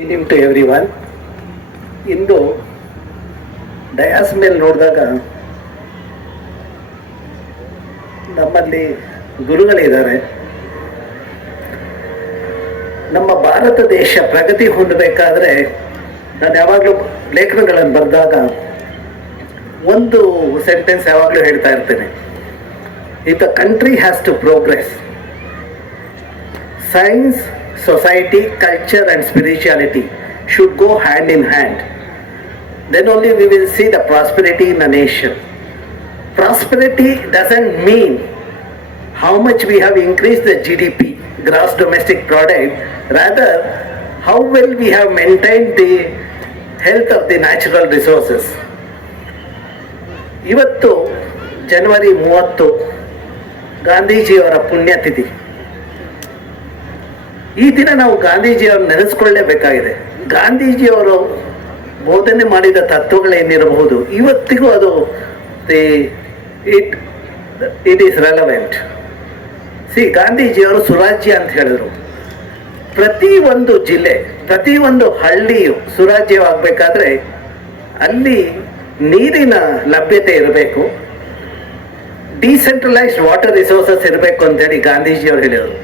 Evening to every one. ಇಂದು dais ಮೇಲೆ ನೋಡಿದಾಗ ನಮ್ಮಲ್ಲಿ ಗುರುಗಳಿದ್ದಾರೆ. ನಮ್ಮ ಭಾರತ ದೇಶ ಪ್ರಗತಿ ಹೊಂದಬೇಕಾದ್ರೆ ನಾನು ಯಾವಾಗಲೂ ಲೇಖನಗಳನ್ನು ಬರೆದಾಗ ಒಂದು ಸೆಂಟೆನ್ಸ್ ಯಾವಾಗಲೂ ಹೇಳ್ತಾ ಇರ್ತೇನೆ. If the country has to progress, science, society, culture and spirituality should go hand in hand. Then only we will see the prosperity in a nation. Prosperity doesn't mean how much we have increased the GDP, gross domestic product, rather how well we have maintained the health of the natural resources. ಇವತ್ತು ಜನವರಿ 30 ಗಾಂಧೀಜಿಯವರ ಪುಣ್ಯತಿಥಿ. ಈ ದಿನ ನಾವು ಗಾಂಧೀಜಿಯವ್ರನ್ನ ನೆನೆಸ್ಕೊಳ್ಳೇಬೇಕಾಗಿದೆ. ಗಾಂಧೀಜಿಯವರು ಬೋಧನೆ ಮಾಡಿದ ತತ್ವಗಳೇನಿರಬಹುದು ಇವತ್ತಿಗೂ ಅದು ಇಟ್ ಈಸ್ ರೆಲವೆಂಟ್. ಗಾಂಧೀಜಿಯವರು ಸುರಾಜ್ಯ ಅಂತ ಹೇಳಿದ್ರು. ಪ್ರತಿಯೊಂದು ಜಿಲ್ಲೆ, ಪ್ರತಿಯೊಂದು ಹಳ್ಳಿಯು ಸುರಾಜ್ಯವಾಗಬೇಕಾದ್ರೆ ಅಲ್ಲಿ ನೀರಿನ ಲಭ್ಯತೆ ಇರಬೇಕು, ಡಿಸೆಂಟ್ರಲೈಸ್ಡ್ ವಾಟರ್ ರಿಸೋರ್ಸಸ್ ಇರಬೇಕು ಅಂತೇಳಿ ಗಾಂಧೀಜಿಯವರು ಹೇಳಿದರು.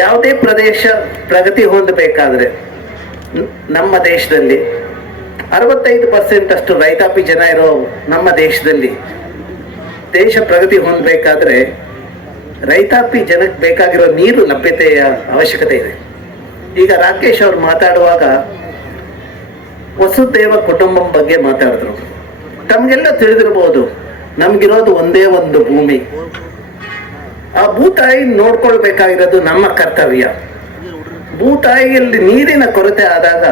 ಯಾವುದೇ ಪ್ರದೇಶ ಪ್ರಗತಿ ಹೊಂದಬೇಕಾದ್ರೆ ನಮ್ಮ ದೇಶದಲ್ಲಿ 65% ಅಷ್ಟು ರೈತಾಪಿ ಜನ ಇರೋ ನಮ್ಮ ದೇಶದಲ್ಲಿ ದೇಶ ಪ್ರಗತಿ ಹೊಂದಬೇಕಾದ್ರೆ ರೈತಾಪಿ ಜನಕ್ಕೆ ಬೇಕಾಗಿರೋ ನೀರು ಲಭ್ಯತೆಯ ಅವಶ್ಯಕತೆ ಇದೆ. ಈಗ ರಾಕೇಶ್ ಅವರು ಮಾತಾಡುವಾಗ ವಸುದೇವ ಕುಟುಂಬಂ ಬಗ್ಗೆ ಮಾತಾಡಿದ್ರು. ತಮಗೆಲ್ಲ ತಿಳಿದಿರ್ಬೋದು, ನಮಗಿರೋದು ಒಂದೇ ಒಂದು ಭೂಮಿ. ಆ ಭೂತಾಯಿ ನೋಡ್ಕೊಳ್ಬೇಕಾಗಿರೋದು ನಮ್ಮ ಕರ್ತವ್ಯ. ಭೂತಾಯಿಯಲ್ಲಿ ನೀರಿನ ಕೊರತೆ ಆದಾಗ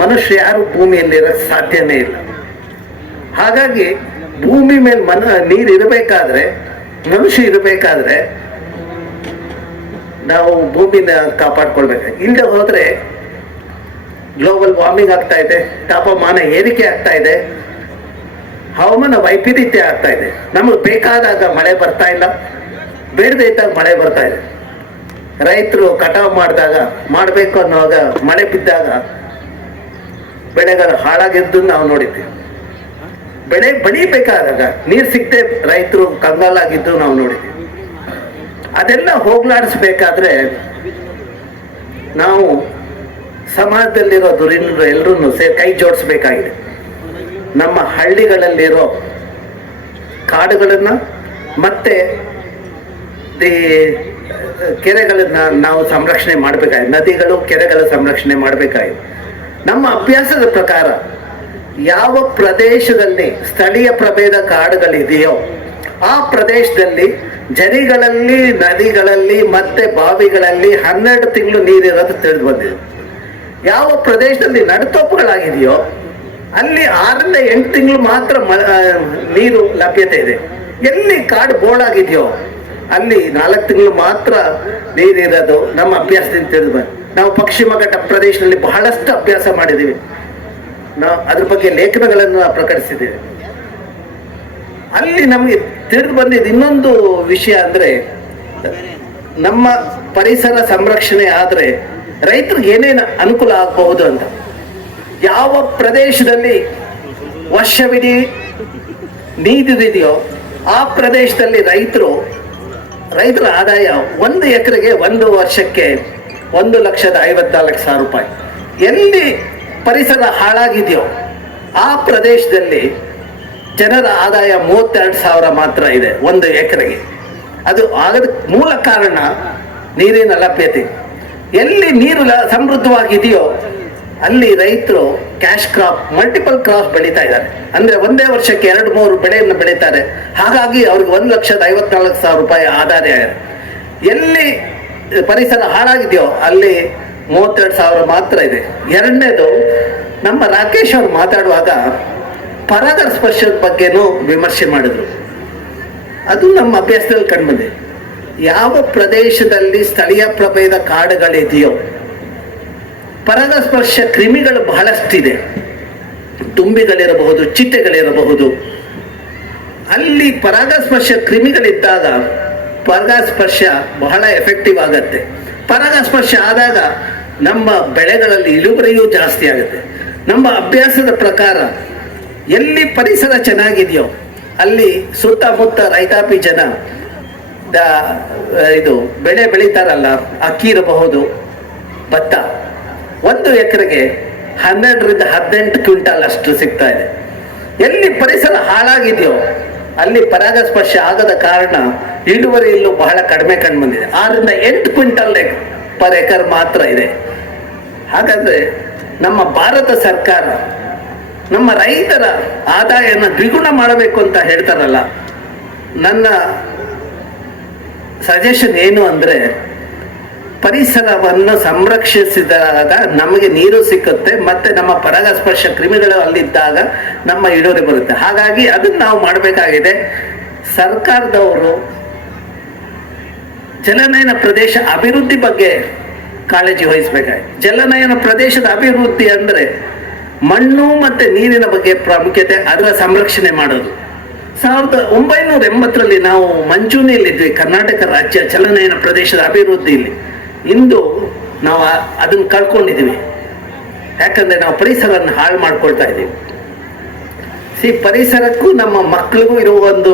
ಮನುಷ್ಯ ಯಾರು ಭೂಮಿಯಲ್ಲಿ ಇರೋಕ್ಕೆ ಸಾಧ್ಯನೇ ಇಲ್ಲ. ಹಾಗಾಗಿ ಭೂಮಿ ಮೇಲೆ ನೀರು ಇರಬೇಕಾದ್ರೆ, ಮನುಷ್ಯ ಇರಬೇಕಾದ್ರೆ ನಾವು ಭೂಮಿನ ಕಾಪಾಡ್ಕೊಳ್ಬೇಕು. ಇಲ್ಲದೆ ಹೋದ್ರೆ ಗ್ಲೋಬಲ್ ವಾರ್ಮಿಂಗ್ ಆಗ್ತಾ ಇದೆ, ತಾಪಮಾನ ಏರಿಕೆ ಆಗ್ತಾ ಇದೆ, ಹವಾಮಾನ ವೈಪರೀತ್ಯ ಆಗ್ತಾ ಇದೆ. ನಮಗೆ ಬೇಕಾದಾಗ ಮಳೆ ಬರ್ತಾ ಇಲ್ಲ, ಬೇಡದೇ ಇದ್ದಾಗ ಮಳೆ ಬರ್ತಾ ಇದೆ. ರೈತರು ಕಟಾವು ಮಾಡಬೇಕು ಅನ್ನುವಾಗ ಮಳೆ ಬಿದ್ದಾಗ ಬೆಳೆಗಳು ಹಾಳಾಗಿದ್ದು ನಾವು ನೋಡಿದ್ವಿ. ಬೆಳೆ ಬೆಳಿಬೇಕಾದಾಗ ನೀರು ಸಿಗದೆ ರೈತರು ಕಂಗಾಲಾಗಿದ್ದು ನಾವು ನೋಡಿದ್ವಿ. ಅದೆಲ್ಲ ಹೋಗ್ಲಾಡಿಸ್ಬೇಕಾದ್ರೆ ನಾವು ಸಮಾಜದಲ್ಲಿರೋ ದುರೀಣರು ಎಲ್ಲರೂ ಕೈ ಜೋಡಿಸ್ಬೇಕಾಗಿದೆ. ನಮ್ಮ ಹಳ್ಳಿಗಳಲ್ಲಿರೋ ಕಾಡುಗಳನ್ನು ಮತ್ತೆ ಕೆರೆಗಳನ್ನ ನಾವು ಸಂರಕ್ಷಣೆ ಮಾಡಬೇಕಾಗಿದೆ. ನದಿಗಳು, ಕೆರೆಗಳ ಸಂರಕ್ಷಣೆ ಮಾಡಬೇಕಾಗಿದೆ. ನಮ್ಮ ಅಭ್ಯಾಸದ ಪ್ರಕಾರ ಯಾವ ಪ್ರದೇಶದಲ್ಲಿ ಸ್ಥಳೀಯ ಪ್ರಭೇದ ಕಾಡುಗಳಿದೆಯೋ ಆ ಪ್ರದೇಶದಲ್ಲಿ ಝರಿಗಳಲ್ಲಿ, ನದಿಗಳಲ್ಲಿ ಮತ್ತೆ ಬಾವಿಗಳಲ್ಲಿ 12 ತಿಂಗಳು ನೀರಿರೋದು ತಿಳಿದು ಬಂದಿದೆ. ಯಾವ ಪ್ರದೇಶದಲ್ಲಿ ನಡುತೊಪ್ಪುಗಳಾಗಿದೆಯೋ ಅಲ್ಲಿ 6ರಿಂದ 8 ತಿಂಗಳು ಮಾತ್ರ ನೀರು ಲಭ್ಯತೆ ಇದೆ. ಎಲ್ಲಿ ಕಾಡು ಬೋಳಾಗಿದೆಯೋ ಅಲ್ಲಿ 4 ತಿಂಗಳು ಮಾತ್ರ ನೀರಿರೋದು ನಮ್ಮ ಅಭ್ಯಾಸದಿಂದ ತಿಳಿದು ಬಂದು. ನಾವು ಪಶ್ಚಿಮ ಘಟ್ಟ ಪ್ರದೇಶದಲ್ಲಿ ಬಹಳಷ್ಟು ಅಭ್ಯಾಸ ಮಾಡಿದ್ದೀವಿ. ನಾವು ಅದ್ರ ಬಗ್ಗೆ ಲೇಖನಗಳನ್ನು ಪ್ರಕಟಿಸಿದ್ದೀವಿ. ಅಲ್ಲಿ ನಮಗೆ ತಿಳಿದು ಬಂದಿದ್ದು ಇನ್ನೊಂದು ವಿಷಯ ಅಂದರೆ, ನಮ್ಮ ಪರಿಸರ ಸಂರಕ್ಷಣೆ ಆದರೆ ರೈತರಿಗೆ ಏನೇನು ಅನುಕೂಲ ಆಗಬಹುದು ಅಂತ. ಯಾವ ಪ್ರದೇಶದಲ್ಲಿ ವರ್ಷವಿಡೀ ನೀರಿದೆಯೋ ಆ ಪ್ರದೇಶದಲ್ಲಿ ರೈತರ ಆದಾಯ 1 ಎಕರೆಗೆ 1 ವರ್ಷಕ್ಕೆ 1,54,000 ರೂಪಾಯಿ. ಎಲ್ಲಿ ಪರಿಸರ ಹಾಳಾಗಿದೆಯೋ ಆ ಪ್ರದೇಶದಲ್ಲಿ ಜನರ ಆದಾಯ 32,000 ಮಾತ್ರ ಇದೆ 1 ಎಕರೆಗೆ. ಅದು ಆಗದ ಮೂಲ ಕಾರಣ ನೀರಿನ ಲಭ್ಯತೆ. ಎಲ್ಲಿ ನೀರು ಸಮೃದ್ಧವಾಗಿದೆಯೋ ಅಲ್ಲಿ ರೈತರು ಕ್ಯಾಶ್ ಕ್ರಾಪ್, ಮಲ್ಟಿಪಲ್ ಕ್ರಾಪ್ ಬೆಳೀತಾ ಇದ್ದಾರೆ. ಅಂದರೆ ಒಂದೇ ವರ್ಷಕ್ಕೆ 2-3 ಬೆಳೆಯನ್ನು ಬೆಳೀತಾರೆ. ಹಾಗಾಗಿ ಅವ್ರಿಗೆ 1,54,000 ರೂಪಾಯಿ ಆದಾಯ. ಎಲ್ಲಿ ಪರಿಸರ ಹಾಳಾಗಿದೆಯೋ ಅಲ್ಲಿ 32,000 ಮಾತ್ರ ಇದೆ. ಎರಡನೇದು, ನಮ್ಮ ರಾಕೇಶ್ ಅವರು ಮಾತಾಡುವಾಗ ಪರಾಗಸ್ಪರ್ಶದ ಬಗ್ಗೆನೂ ವಿಮರ್ಶೆ ಮಾಡಿದ್ರು. ಅದು ನಮ್ಮ ಅಭ್ಯಾಸದಲ್ಲಿ ಕಂಡುಬಂದಿದೆ. ಯಾವ ಪ್ರದೇಶದಲ್ಲಿ ಸ್ಥಳೀಯ ಪ್ರಭೇದ ಕಾಡುಗಳಿದೆಯೋ ಪರಾಗಸ್ಪರ್ಶ ಕ್ರಿಮಿಗಳು ಬಹಳಷ್ಟಿದೆ. ತುಂಬಿಗಳಿರಬಹುದು, ಚಿಟ್ಟೆಗಳಿರಬಹುದು. ಅಲ್ಲಿ ಪರಾಗಸ್ಪರ್ಶ ಕ್ರಿಮಿಗಳಿದ್ದಾಗ ಪರಾಗಸ್ಪರ್ಶ ಬಹಳ ಎಫೆಕ್ಟಿವ್ ಆಗತ್ತೆ. ಪರಾಗಸ್ಪರ್ಶ ಆದಾಗ ನಮ್ಮ ಬೆಳೆಗಳಲ್ಲಿ ಇಳುವರಿಯೂ ಜಾಸ್ತಿ ಆಗುತ್ತೆ. ನಮ್ಮ ಅಭ್ಯಾಸದ ಪ್ರಕಾರ ಎಲ್ಲಿ ಪರಿಸರ ಚೆನ್ನಾಗಿದೆಯೋ ಅಲ್ಲಿ ಸುತ್ತಮುತ್ತ ರೈತಾಪಿ ಜನ ಇದು ಬೆಳೆ ಬೆಳೀತಾರಲ್ಲ, ಅಕ್ಕಿ ಇರಬಹುದು, ಭತ್ತ, 1 ಎಕರೆಗೆ 12ರಿಂದ 18 ಕ್ವಿಂಟಾಲ್ ಅಷ್ಟು ಸಿಗ್ತಾ ಇದೆ. ಎಲ್ಲಿ ಪರಿಸರ ಹಾಳಾಗಿದೆಯೋ ಅಲ್ಲಿ ಪರಾಗಸ್ಪರ್ಶ ಆಗದ ಕಾರಣ ಇಳುವರಿಯಲ್ಲೂ ಬಹಳ ಕಡಿಮೆ ಕಂಡು ಬಂದಿದೆ. 6ರಿಂದ 8 ಕ್ವಿಂಟಲ್ ಪರ್ ಎಕರ್ ಮಾತ್ರ ಇದೆ. ಹಾಗಾದ್ರೆ ನಮ್ಮ ಭಾರತ ಸರ್ಕಾರ ನಮ್ಮ ರೈತರ ಆದಾಯನ ದ್ವಿಗುಣ ಮಾಡಬೇಕು ಅಂತ ಹೇಳ್ತಾರಲ್ಲ, ನನ್ನ ಸಜೆಷನ್ ಏನು ಅಂದರೆ, ಪರಿಸರವನ್ನು ಸಂರಕ್ಷಿಸಿದಾಗ ನಮಗೆ ನೀರು ಸಿಕ್ಕುತ್ತೆ, ಮತ್ತೆ ನಮ್ಮ ಪರಾಗಸ್ಪರ್ಶ ಕ್ರಿಮಿಗಳು ಅಲ್ಲಿದ್ದಾಗ ನಮ್ಮ ಇಳುವರಿ ಬರುತ್ತೆ. ಹಾಗಾಗಿ ಅದನ್ನು ನಾವು ಮಾಡಬೇಕಾಗಿದೆ. ಸರ್ಕಾರದವರು ಜಲನಯನ ಪ್ರದೇಶ ಅಭಿವೃದ್ಧಿ ಬಗ್ಗೆ ಕಾಳಜಿ ವಹಿಸಬೇಕಾಗಿದೆ. ಜಲನಯನ ಪ್ರದೇಶದ ಅಭಿವೃದ್ಧಿ ಅಂದರೆ ಮಣ್ಣು ಮತ್ತು ನೀರಿನ ಬಗ್ಗೆ ಪ್ರಾಮುಖ್ಯತೆ, ಅದರ ಸಂರಕ್ಷಣೆ ಮಾಡೋದು. 1980ರಲ್ಲಿ ನಾವು ಮಂಚೂಣಿಯಲ್ಲಿದ್ವಿ, ಕರ್ನಾಟಕ ರಾಜ್ಯ ಜಲನಯನ ಪ್ರದೇಶದ ಅಭಿವೃದ್ಧಿಯಲ್ಲಿ. ಇಂದು ನಾವು ಅದನ್ನು ಕಳ್ಕೊಂಡಿದ್ದೀವಿ. ಯಾಕಂದರೆ ನಾವು ಪರಿಸರವನ್ನು ಹಾಳು ಮಾಡ್ಕೊಳ್ತಾ ಇದ್ದೀವಿ. ಪರಿಸರಕ್ಕೂ ನಮ್ಮ ಮಕ್ಕಳಿಗೂ ಇರುವ ಒಂದು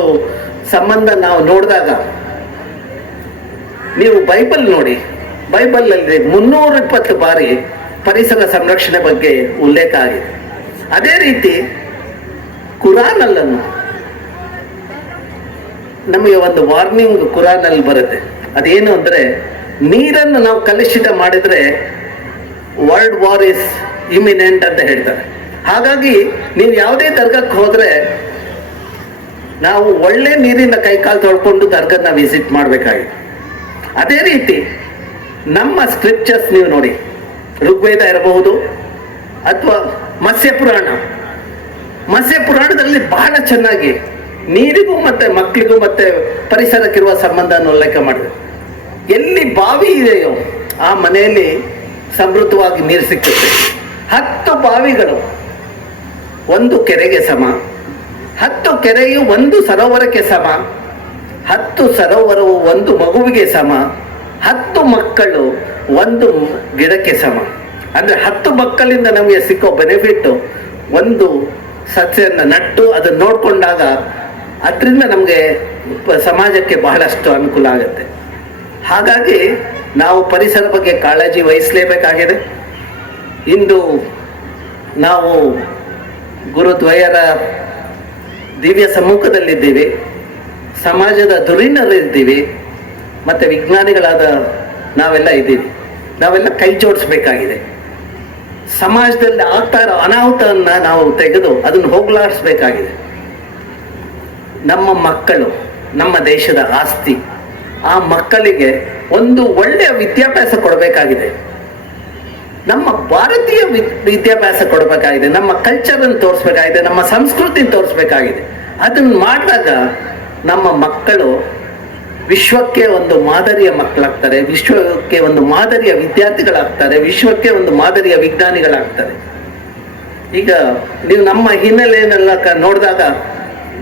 ಸಂಬಂಧ ನಾವು ನೋಡಿದಾಗ, ನೀವು ಬೈಬಲ್ ನೋಡಿ, ಬೈಬಲಲ್ಲಿ 320 ಬಾರಿ ಪರಿಸರ ಸಂರಕ್ಷಣೆ ಬಗ್ಗೆ ಉಲ್ಲೇಖ ಆಗಿದೆ. ಅದೇ ರೀತಿ ಕುರಾನಲ್ಲೂ ನಮಗೆ ಒಂದು ವಾರ್ನಿಂಗ್ ಕುರಾನಲ್ಲಿ ಬರುತ್ತೆ. ಅದೇನು ಅಂದರೆ, ನೀರನ್ನು ನಾವು ಕಲುಷಿತ ಮಾಡಿದರೆ ವರ್ಲ್ಡ್ ವಾರ್ ಇಸ್ ಇಮಿನೆಂಟ್ ಅಂತ ಹೇಳ್ತಾರೆ. ಹಾಗಾಗಿ ನೀವು ಯಾವುದೇ ದರ್ಗಕ್ಕೆ ಹೋದರೆ ನಾವು ಒಳ್ಳೆ ನೀರಿನ ಕೈಕಾಲು ತೊಳ್ಕೊಂಡು ದರ್ಗನ ವಿಸಿಟ್ ಮಾಡಬೇಕಾಗಿದೆ. ಅದೇ ರೀತಿ ನಮ್ಮ ಸ್ಕ್ರಿಪ್ಚರ್ಸ್ ನೀವು ನೋಡಿ, ಋಗ್ವೇದ ಇರಬಹುದು ಅಥವಾ ಮತ್ಸ್ಯ ಪುರಾಣದಲ್ಲಿ ಬಹಳ ಚೆನ್ನಾಗಿ ನೀರಿಗೂ ಮತ್ತೆ ಮಕ್ಕಳಿಗೂ ಮತ್ತೆ ಪರಿಸರಕ್ಕಿರುವ ಸಂಬಂಧವನ್ನು ಉಲ್ಲೇಖ ಮಾಡಿದೆ. ಎಲ್ಲಿ ಬಾವಿ ಇದೆಯೋ ಆ ಮನೆಯಲ್ಲಿ ಸಮೃದ್ಧವಾಗಿ ನೀರು ಸಿಕ್ಕುತ್ತೆ. 10 ಬಾವಿಗಳು 1 ಕೆರೆಗೆ ಸಮ, 10 ಕೆರೆಯು 1 ಸರೋವರಕ್ಕೆ ಸಮ, 10 ಸರೋವರವು 1 ಮಗುವಿಗೆ ಸಮ, 10 ಮಕ್ಕಳು 1 ಗಿಡಕ್ಕೆ ಸಮ. ಅಂದರೆ 10 ಮಕ್ಕಳಿಂದ ನಮಗೆ ಸಿಕ್ಕೋ ಬೆನಿಫಿಟ್ಟು, 1 ಸಸ್ಯವನ್ನು ನಟ್ಟು ಅದನ್ನು ನೋಡಿಕೊಂಡಾಗ ಅದರಿಂದ ನಮಗೆ ಸಮಾಜಕ್ಕೆ ಬಹಳಷ್ಟು ಅನುಕೂಲ ಆಗುತ್ತೆ. ಹಾಗಾಗಿ ನಾವು ಪರಿಸರ ಬಗ್ಗೆ ಕಾಳಜಿ ವಹಿಸಲೇಬೇಕಾಗಿದೆ. ಇಂದು ನಾವು ಗುರುದ್ವಯರ ದಿವ್ಯ ಸಮ್ಮುಖದಲ್ಲಿದ್ದೀವಿ, ಸಮಾಜದ ಧುರೀಣರಿದ್ದೀವಿ, ಮತ್ತು ವಿಜ್ಞಾನಿಗಳಾದ ನಾವೆಲ್ಲ ಇದ್ದೀವಿ. ನಾವೆಲ್ಲ ಕೈ ಜೋಡಿಸ್ಬೇಕಾಗಿದೆ. ಸಮಾಜದಲ್ಲಿ ಆಗ್ತಾ ಇರೋ ಅನಾಹುತವನ್ನು ನಾವು ತೆಗೆದು ಅದನ್ನು ಹೋಗಲಾಡಿಸ್ಬೇಕಾಗಿದೆ. ನಮ್ಮ ಮಕ್ಕಳು ನಮ್ಮ ದೇಶದ ಆಸ್ತಿ. ಆ ಮಕ್ಕಳಿಗೆ ಒಂದು ಒಳ್ಳೆಯ ವಿದ್ಯಾಭ್ಯಾಸ ಕೊಡಬೇಕಾಗಿದೆ. ನಮ್ಮ ಭಾರತೀಯ ವಿದ್ಯಾಭ್ಯಾಸ ಕೊಡಬೇಕಾಗಿದೆ. ನಮ್ಮ ಕಲ್ಚರನ್ನು ತೋರಿಸ್ಬೇಕಾಗಿದೆ, ನಮ್ಮ ಸಂಸ್ಕೃತಿನ ತೋರಿಸ್ಬೇಕಾಗಿದೆ. ಅದನ್ನು ಮಾಡಿದಾಗ ನಮ್ಮ ಮಕ್ಕಳು ವಿಶ್ವಕ್ಕೆ ಒಂದು ಮಾದರಿಯ ಮಕ್ಕಳಾಗ್ತಾರೆ, ವಿಶ್ವಕ್ಕೆ ಒಂದು ಮಾದರಿಯ ವಿದ್ಯಾರ್ಥಿಗಳಾಗ್ತಾರೆ, ವಿಶ್ವಕ್ಕೆ ಒಂದು ಮಾದರಿಯ ವಿಜ್ಞಾನಿಗಳಾಗ್ತಾರೆ. ಈಗ ನೀವು ನಮ್ಮ ಹಿನ್ನೆಲೆಯನ್ನೆಲ್ಲ ನೋಡಿದಾಗ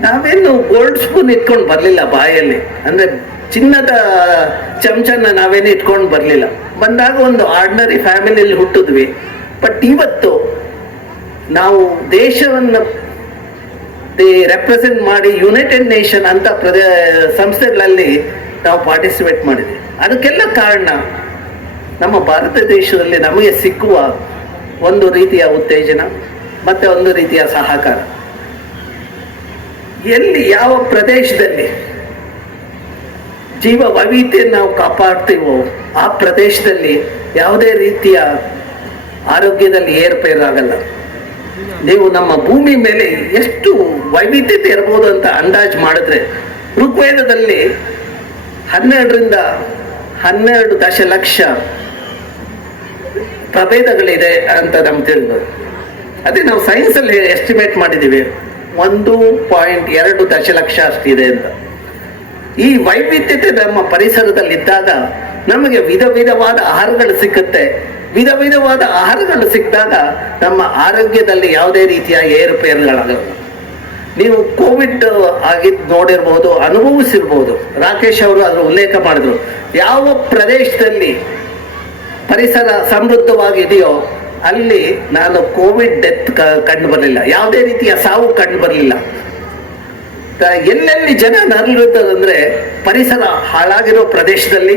ನಾವೇನು ಗೋಲ್ಡ್ ಸ್ಪೂನ್ ಇಟ್ಕೊಂಡು ಬರಲಿಲ್ಲ ಬಾಯಲ್ಲಿ, ಅಂದರೆ ಚಿನ್ನದ ಚಮಚನ ನಾವೇನು ಇಟ್ಕೊಂಡು ಬರಲಿಲ್ಲ. ಬಂದಾಗ ಒಂದು ಆರ್ಡಿನರಿ ಫ್ಯಾಮಿಲಿಯಲ್ಲಿ ಹುಟ್ಟಿದ್ವಿ. ಬಟ್ ಇವತ್ತು ನಾವು ದೇಶವನ್ನು ರೆಪ್ರೆಸೆಂಟ್ ಮಾಡಿ ಯುನೈಟೆಡ್ ನೇಷನ್ ಅಂತ ಸಂಸ್ಥೆಗಳಲ್ಲಿ ನಾವು ಪಾರ್ಟಿಸಿಪೇಟ್ ಮಾಡಿದ್ವಿ. ಅದಕ್ಕೆಲ್ಲ ಕಾರಣ ನಮ್ಮ ಭಾರತ ದೇಶದಲ್ಲಿ ನಮಗೆ ಸಿಕ್ಕುವ ಒಂದು ರೀತಿಯ ಉತ್ತೇಜನ ಮತ್ತು ಒಂದು ರೀತಿಯ ಸಹಕಾರ. ಎಲ್ಲಿ ಯಾವ ಪ್ರದೇಶದಲ್ಲಿ ಜೀವ ವೈವಿಧ್ಯತೆ ನಾವು ಕಾಪಾಡ್ತೀವೋ ಆ ಪ್ರದೇಶದಲ್ಲಿ ಯಾವುದೇ ರೀತಿಯ ಆರೋಗ್ಯದಲ್ಲಿ ಏರುಪೇರಾಗಲ್ಲ. ನೀವು ನಮ್ಮ ಭೂಮಿ ಮೇಲೆ ಎಷ್ಟು ವೈವಿಧ್ಯತೆ ಇರಬಹುದು ಅಂತ ಅಂದಾಜು ಮಾಡಿದ್ರೆ, ಋಗ್ವೇದದಲ್ಲಿ 12ರಿಂದ 12 ದಶಲಕ್ಷ ಪ್ರಭೇದಗಳಿದೆ ಅಂತ ನಮ್ಗೆ ತಿಳಿಬೋದು. ಅದೇ ನಾವು ಸೈನ್ಸಲ್ಲಿ ಎಸ್ಟಿಮೇಟ್ ಮಾಡಿದ್ದೀವಿ 1.2 ದಶಲಕ್ಷ ಅಷ್ಟಿದೆ ಅಂತ. ಈ ವೈವಿಧ್ಯತೆ ನಮ್ಮ ಪರಿಸರದಲ್ಲಿದ್ದಾಗ ನಮಗೆ ವಿಧ ವಿಧವಾದ ಆಹಾರಗಳು ಸಿಕ್ಕುತ್ತೆ. ವಿಧ ವಿಧವಾದ ಆಹಾರಗಳು ಸಿಕ್ಕಿದಾಗ ನಮ್ಮ ಆರೋಗ್ಯದಲ್ಲಿ ಯಾವುದೇ ರೀತಿಯ ಏರುಪೇರುಗಳಾಗಲ್ಲ. ನೀವು ಕೋವಿಡ್ ಆಗಿದ್ದು ನೋಡಿರ್ಬೋದು, ಅನುಭವಿಸಿರ್ಬೋದು. ರಾಕೇಶ್ ಅವರು ಅದರ ಉಲ್ಲೇಖ ಮಾಡಿದ್ರು. ಯಾವ ಪ್ರದೇಶದಲ್ಲಿ ಪರಿಸರ ಸಮೃದ್ಧವಾಗಿದೆಯೋ ಅಲ್ಲಿ ನಾನು ಕೋವಿಡ್ ಡೆತ್ ಕಂಡು ಬರಲಿಲ್ಲ, ಯಾವುದೇ ರೀತಿಯ ಸಾವು ಕಂಡು ಬರಲಿಲ್ಲ. ಎಲ್ಲೆಲ್ಲಿ ಜನ ನರಳುತ್ತದಂದ್ರೆ ಪರಿಸರ ಹಾಳಾಗಿರೋ ಪ್ರದೇಶದಲ್ಲಿ,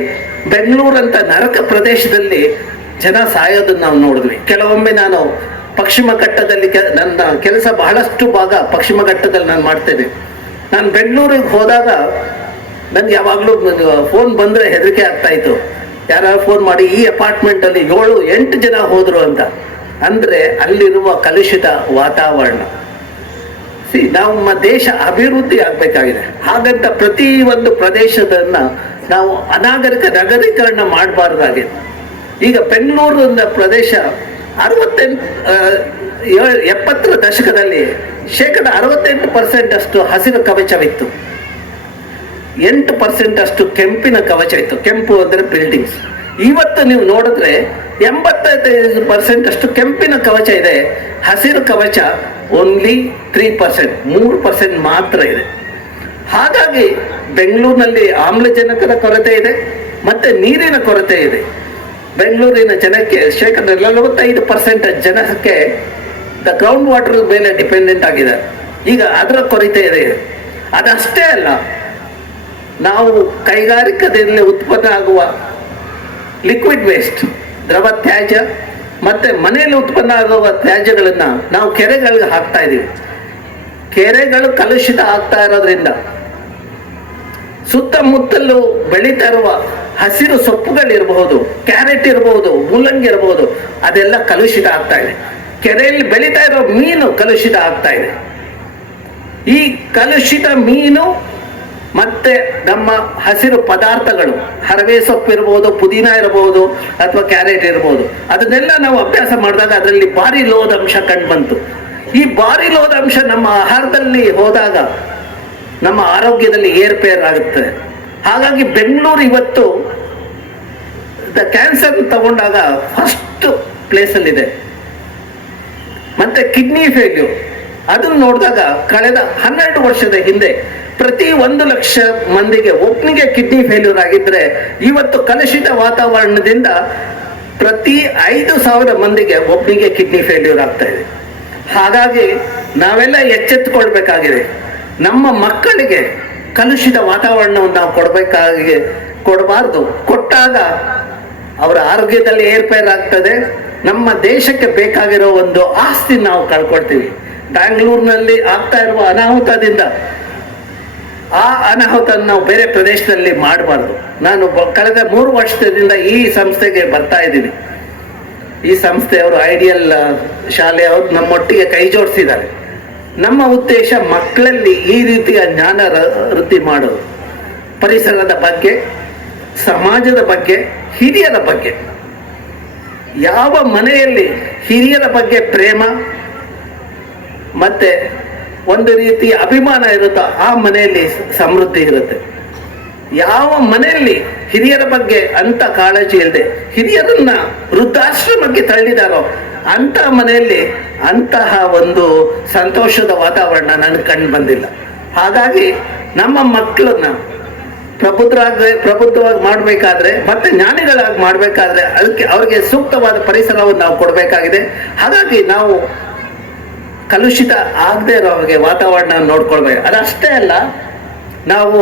ಬೆಂಗಳೂರಂತ ನರಕ ಪ್ರದೇಶದಲ್ಲಿ ಜನ ಸಾಯೋದನ್ನ ನಾವು ನೋಡಿದ್ವಿ. ಕೆಲವೊಮ್ಮೆ ನಾನು ಪಶ್ಚಿಮ ಘಟ್ಟದಲ್ಲಿ ನನ್ನ ಕೆಲಸ ಬಹಳಷ್ಟು ಭಾಗ ಪಶ್ಚಿಮ ಘಟ್ಟದಲ್ಲಿ ನಾನು ಮಾಡ್ತೇನೆ. ನಾನು ಬೆಂಗಳೂರಿಗೆ ಹೋದಾಗ ನನ್ಗೆ ಯಾವಾಗಲೂ ಫೋನ್ ಬಂದರೆ ಹೆದರಿಕೆ ಆಗ್ತಾ ಇತ್ತು. ಯಾರು ಫೋನ್ ಮಾಡಿ ಈ ಅಪಾರ್ಟ್ಮೆಂಟಲ್ಲಿ 7-8 ಜನ ಹೋದ್ರು ಅಂತ. ಅಂದರೆ ಅಲ್ಲಿರುವ ಕಲುಷಿತ ವಾತಾವರಣ. ನಮ್ಮ ದೇಶ ಅಭಿವೃದ್ಧಿ ಆಗಬೇಕಾಗಿದೆ. ಹಾಗಂತ ಪ್ರತಿ ಒಂದು ಪ್ರದೇಶದನ್ನ ನಾವು ಅನಾಗರಿಕ ನಗರೀಕರಣ ಮಾಡಬಾರ್ದಾಗಿದೆ. ಈಗ ಬೆಂಗಳೂರು ಪ್ರದೇಶ 70ರ ದಶಕದಲ್ಲಿ 68% ಅಷ್ಟು ಹಸಿರು ಕವಚವಿತ್ತು, 8% ಅಷ್ಟು ಕೆಂಪಿನ ಕವಚ ಇತ್ತು. ಕೆಂಪು ಅಂದರೆ ಬಿಲ್ಡಿಂಗ್ಸ್. ಇವತ್ತು ನೀವು ನೋಡಿದ್ರೆ 85% ಅಷ್ಟು ಕೆಂಪಿನ ಕವಚ ಇದೆ, ಹಸಿರು ಕವಚ ಓನ್ಲಿ 3% ಮಾತ್ರ ಇದೆ. ಹಾಗಾಗಿ ಬೆಂಗಳೂರಿನಲ್ಲಿ ಆಮ್ಲಜನಕದ ಕೊರತೆ ಇದೆ, ಮತ್ತೆ ನೀರಿನ ಕೊರತೆ ಇದೆ. ಬೆಂಗಳೂರಿನ ಜನಕ್ಕೆ 45% ಜನಕ್ಕೆ ಗ್ರೌಂಡ್ ವಾಟರ್ ಮೇಲೆ ಡಿಪೆಂಡೆಂಟ್ ಆಗಿದೆ. ಈಗ ಅದರ ಕೊರತೆ ಇದೆ. ಅದಷ್ಟೇ ಅಲ್ಲ, ನಾವು ಕೈಗಾರಿಕದಲ್ಲಿ ಉತ್ಪನ್ನ ಆಗುವ ಲಿಕ್ವಿಡ್ ವೇಸ್ಟ್, ದ್ರವ ತ್ಯಾಜ್ಯ, ಮತ್ತೆ ಮನೆಯಲ್ಲಿ ಉತ್ಪನ್ನ ಆಗುವ ತ್ಯಾಜ್ಯಗಳನ್ನ ನಾವು ಕೆರೆಗಳಿಗೆ ಹಾಕ್ತಾ ಇದ್ದೀವಿ. ಕೆರೆಗಳು ಕಲುಷಿತ ಆಗ್ತಾ ಇರೋದ್ರಿಂದ ಸುತ್ತಮುತ್ತಲು ಬೆಳೀತಾ ಇರುವ ಹಸಿರು ಸೊಪ್ಪುಗಳಿರಬಹುದು, ಕ್ಯಾರೆಟ್ ಇರಬಹುದು, ಮೂಲಂಗಿ ಇರಬಹುದು, ಅದೆಲ್ಲ ಕಲುಷಿತ ಆಗ್ತಾ ಇದೆ. ಕೆರೆಯಲ್ಲಿ ಬೆಳೀತಾ ಇರೋ ಮೀನು ಕಲುಷಿತ ಆಗ್ತಾ ಇದೆ. ಈ ಕಲುಷಿತ ಮೀನು ಮತ್ತೆ ನಮ್ಮ ಹಸಿರು ಪದಾರ್ಥಗಳು, ಹರವೆ ಸೊಪ್ಪು ಇರಬಹುದು, ಪುದೀನ ಇರಬಹುದು, ಅಥವಾ ಕ್ಯಾರೆಟ್ ಇರಬಹುದು, ಅದನ್ನೆಲ್ಲ ನಾವು ಅಭ್ಯಾಸ ಮಾಡಿದಾಗ ಅದರಲ್ಲಿ ಭಾರಿ ಲೋಹದಂಶ ಕಂಡು ಬಂತು. ಈ ಭಾರಿ ಲೋಹದಂಶ ನಮ್ಮ ಆಹಾರದಲ್ಲಿ ಹೋದಾಗ ನಮ್ಮ ಆರೋಗ್ಯದಲ್ಲಿ ಏರ್ಪೇರ್ ಆಗುತ್ತೆ. ಹಾಗಾಗಿ ಬೆಂಗಳೂರು ಇವತ್ತು ಕ್ಯಾನ್ಸರ್ ತಗೊಂಡಾಗ ಫಸ್ಟ್ ಪ್ಲೇಸಲ್ಲಿದೆ. ಮತ್ತೆ ಕಿಡ್ನಿ ಫೇಲ್ಯೂರ್ ಅದನ್ನು ನೋಡಿದಾಗ ಕಳೆದ 12 ವರ್ಷದ ಹಿಂದೆ ಪ್ರತಿ 1 ಲಕ್ಷ ಮಂದಿಗೆ ಒಬ್ಬನಿಗೆ ಕಿಡ್ನಿ ಫೇಲ್ಯೂರ್ ಆಗಿದ್ರೆ, ಇವತ್ತು ಕಲುಷಿತ ವಾತಾವರಣದಿಂದ ಪ್ರತಿ 5,000 ಮಂದಿಗೆ ಒಬ್ಬನಿಗೆ ಕಿಡ್ನಿ ಫೇಲ್ಯೂರ್ ಆಗ್ತಾ ಇದೆ. ಹಾಗಾಗಿ ನಾವೆಲ್ಲ ಎಚ್ಚೆತ್ತುಕೊಳ್ಬೇಕಾಗಿದೆ. ನಮ್ಮ ಮಕ್ಕಳಿಗೆ ಕಲುಷಿತ ವಾತಾವರಣವನ್ನು ನಾವು ಕೊಡಬಾರ್ದು. ಕೊಟ್ಟಾಗ ಅವರ ಆರೋಗ್ಯದಲ್ಲಿ ಏರ್ಪೇರ್ ಆಗ್ತದೆ. ನಮ್ಮ ದೇಶಕ್ಕೆ ಬೇಕಾಗಿರೋ ಒಂದು ಆಸ್ತಿ ನಾವು ಕಳ್ಕೊಳ್ತೀವಿ. ಬ್ಯಾಂಗ್ಳೂರಿನಲ್ಲಿ ಆಗ್ತಾ ಇರುವ ಅನಾಹುತದಿಂದ ಆ ಅನಾಹುತ ನಾವು ಬೇರೆ ಪ್ರದೇಶದಲ್ಲಿ ಮಾಡಬಾರ್ದು. ನಾನು ಕಳೆದ 3 ವರ್ಷದಿಂದ ಈ ಸಂಸ್ಥೆಗೆ ಬರ್ತಾ ಇದ್ದೀನಿ. ಈ ಸಂಸ್ಥೆಯವರು ಐಡಿಯಲ್ ಶಾಲೆಯವರು ನಮ್ಮೊಟ್ಟಿಗೆ ಕೈ ಜೋಡಿಸಿದ್ದಾರೆ. ನಮ್ಮ ಉದ್ದೇಶ ಮಕ್ಕಳಲ್ಲಿ ಈ ರೀತಿಯ ಜ್ಞಾನ ವೃದ್ಧಿ ಮಾಡೋದು, ಪರಿಸರದ ಬಗ್ಗೆ, ಸಮಾಜದ ಬಗ್ಗೆ, ಹಿರಿಯರ ಬಗ್ಗೆ. ಯಾವ ಮನೆಯಲ್ಲಿ ಹಿರಿಯರ ಬಗ್ಗೆ ಪ್ರೇಮ ಮತ್ತೆ ಒಂದು ರೀತಿಯ ಅಭಿಮಾನ ಇರುತ್ತೋ ಆ ಮನೆಯಲ್ಲಿ ಸಮೃದ್ಧಿ ಇರುತ್ತೆ. ಯಾವ ಮನೆಯಲ್ಲಿ ಹಿರಿಯರ ಬಗ್ಗೆ ಅಂತ ಕಾಳಜಿ ಇಲ್ಲದೆ ಹಿರಿಯರನ್ನ ವೃದ್ಧಾಶ್ರಮಕ್ಕೆ ತಳ್ಳಿದಾರೋ ಅಂತ ಮನೆಯಲ್ಲಿ ಅಂತಹ ಒಂದು ಸಂತೋಷದ ವಾತಾವರಣ ನನಗೆ ಕಂಡು ಬಂದಿಲ್ಲ. ಹಾಗಾಗಿ ನಮ್ಮ ಮಕ್ಕಳನ್ನ ಪ್ರಬುದ್ಧವಾಗಿ ಮಾಡಬೇಕಾದ್ರೆ ಮತ್ತೆ ಜ್ಞಾನಿಗಳಾಗಿ ಮಾಡಬೇಕಾದ್ರೆ ಅದಕ್ಕೆ ಅವರಿಗೆ ಸೂಕ್ತವಾದ ಪರಿಸರವನ್ನು ನಾವು ಕೊಡಬೇಕಾಗಿದೆ. ಹಾಗಾಗಿ ನಾವು ಕಲುಷಿತ ಆಗದೆ ಇರೋ ಹಾಗೆ ವಾತಾವರಣ ನೋಡ್ಕೊಳ್ಬೇಕು. ಅದಷ್ಟೇ ಅಲ್ಲ, ನಾವು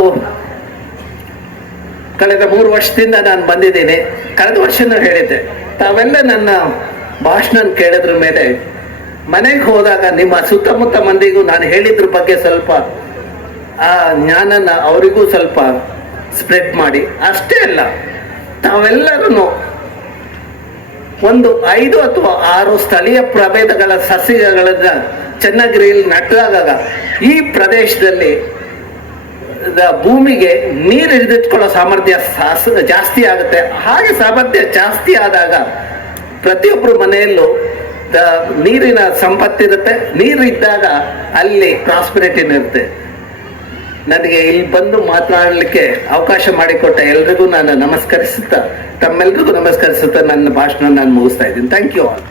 ಕಳೆದ 3 ವರ್ಷದಿಂದ ನಾನು ಬಂದಿದ್ದೀನಿ. ಕಳೆದ ವರ್ಷನೂ ಹೇಳಿದ್ದೆ, ತಾವೆಲ್ಲ ನನ್ನ ಭಾಷಣ ಕೇಳಿದ್ರ ಮೇಲೆ ಮನೆಗೆ ಹೋದಾಗ ನಿಮ್ಮ ಸುತ್ತಮುತ್ತ ಮಂದಿಗೂ ನಾನು ಹೇಳಿದ್ರ ಬಗ್ಗೆ ಸ್ವಲ್ಪ ಆ ಜ್ಞಾನನ ಅವರಿಗೂ ಸ್ವಲ್ಪ ಸ್ಪ್ರೆಡ್ ಮಾಡಿ. ಅಷ್ಟೇ ಅಲ್ಲ, ತಾವೆಲ್ಲರೂ ಒಂದು 5 ಅಥವಾ 6 ಸ್ಥಳೀಯ ಪ್ರಭೇದಗಳ ಸಸ್ಯಗಳನ್ನ ಚನ್ನಗಿರಿಯಲ್ಲಿ ನಟ್ಟಾಗ ಈ ಪ್ರದೇಶದಲ್ಲಿ ಭೂಮಿಗೆ ನೀರು ಹಿಡಿದಿಟ್ಕೊಳ್ಳೋ ಸಾಮರ್ಥ್ಯ ಜಾಸ್ತಿ ಆಗುತ್ತೆ. ಹಾಗೆ ಸಾಮರ್ಥ್ಯ ಜಾಸ್ತಿ ಆದಾಗ ಪ್ರತಿಯೊಬ್ಬರು ಮನೆಯಲ್ಲೂ ನೀರಿನ ಸಂಪತ್ತಿರುತ್ತೆ. ನೀರು ಇದ್ದಾಗ ಅಲ್ಲಿ ಪ್ರಾಸ್ಪರಿಟಿನೂ ಇರುತ್ತೆ. ನನಗೆ ಇಲ್ಲಿ ಬಂದು ಮಾತನಾಡಲಿಕ್ಕೆ ಅವಕಾಶ ಮಾಡಿಕೊಟ್ಟ ಎಲ್ರಿಗೂ ನಾನು ನಮಸ್ಕರಿಸುತ್ತಾ, ತಮ್ಮೆಲ್ರಿಗೂ ನಮಸ್ಕರಿಸುತ್ತಾ ನನ್ನ ಭಾಷಣ ನಾನು ಮುಗಿಸ್ತಾ ಇದ್ದೀನಿ. Thank you all.